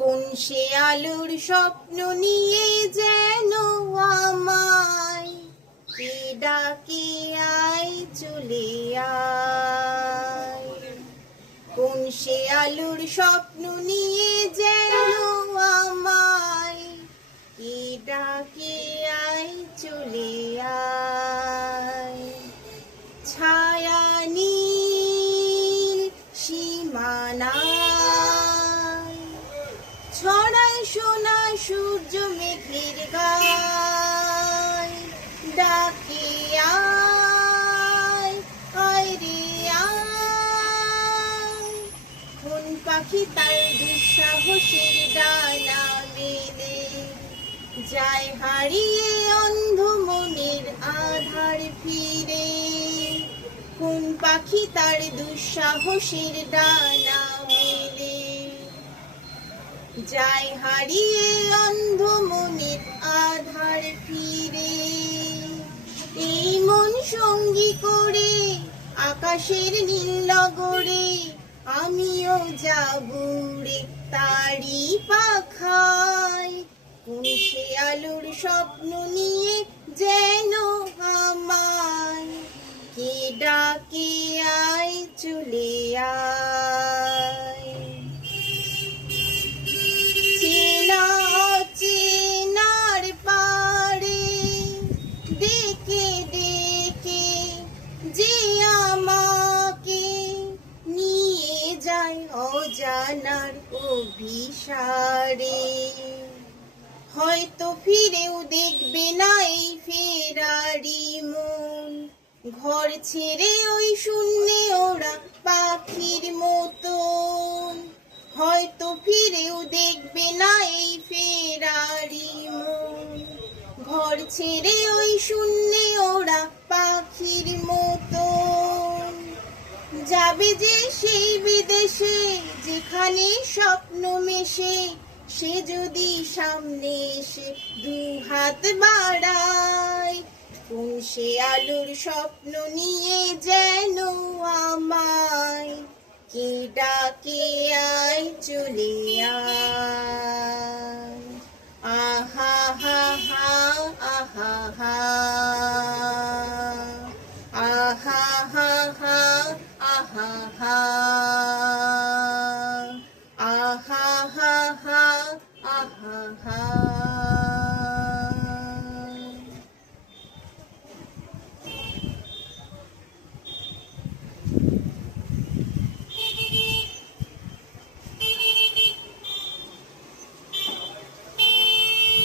কোন সে আলোর স্বপ্ন নিয়ে যেন আমায় কে ডাকে আয় চলে আয়। কোন সে আলোর স্বপ্ন নিয়ে যেন আমায় কে ডাকে আয় চলে আয়। ছায়া নীল সীমানায় ছড়ায় সোনা সূর্য মেঘের গায়। ডাকে আয় আয় রে আয়। কোন পাখি তার দুঃসাহসের ডানা মেলে যায় হারিয়ে অন্ধ মনের আধার ফিরে। কোন পাখি তার দুঃসাহসের ডানা মেলে যায় হারিয়ে অন্ধ মনের আধার ফিরে। এই মন সঙ্গী করে আকাশের নীল নগরে আমিও যাব রে তারি পাখায়। কোন সে আলোর স্বপ্ন নিয়ে যেন আমায় কে ডাকে আয় চলে আয়। চেনা অচেনার পারে ডেকে ডেকে যে আমাকে নিয়ে যায় অজানার অভিসারে। হয়তো ফিরেও দেখবে না এই ফেরারি মন, ঘর ছেড়ে ওই শূন্যে ওরা পাখির মতন। হয়তো ফিরেও দেখবে না এই ফেরারি মন, ঘর ছেড়ে ওই শূন্যে ওরা পাখির মতন। যাবে যে সেই বিদেশে যেখানে স্বপ্ন মেশে, সে যদি সামনে এসে দু হাত বাড়ায়। কোন সে আলোর স্বপ্ন নিয়ে যেন আমায় কে ডাকে আয় চলে আয়। আহা হা হা আহা হা আহা হা হা আহা হা।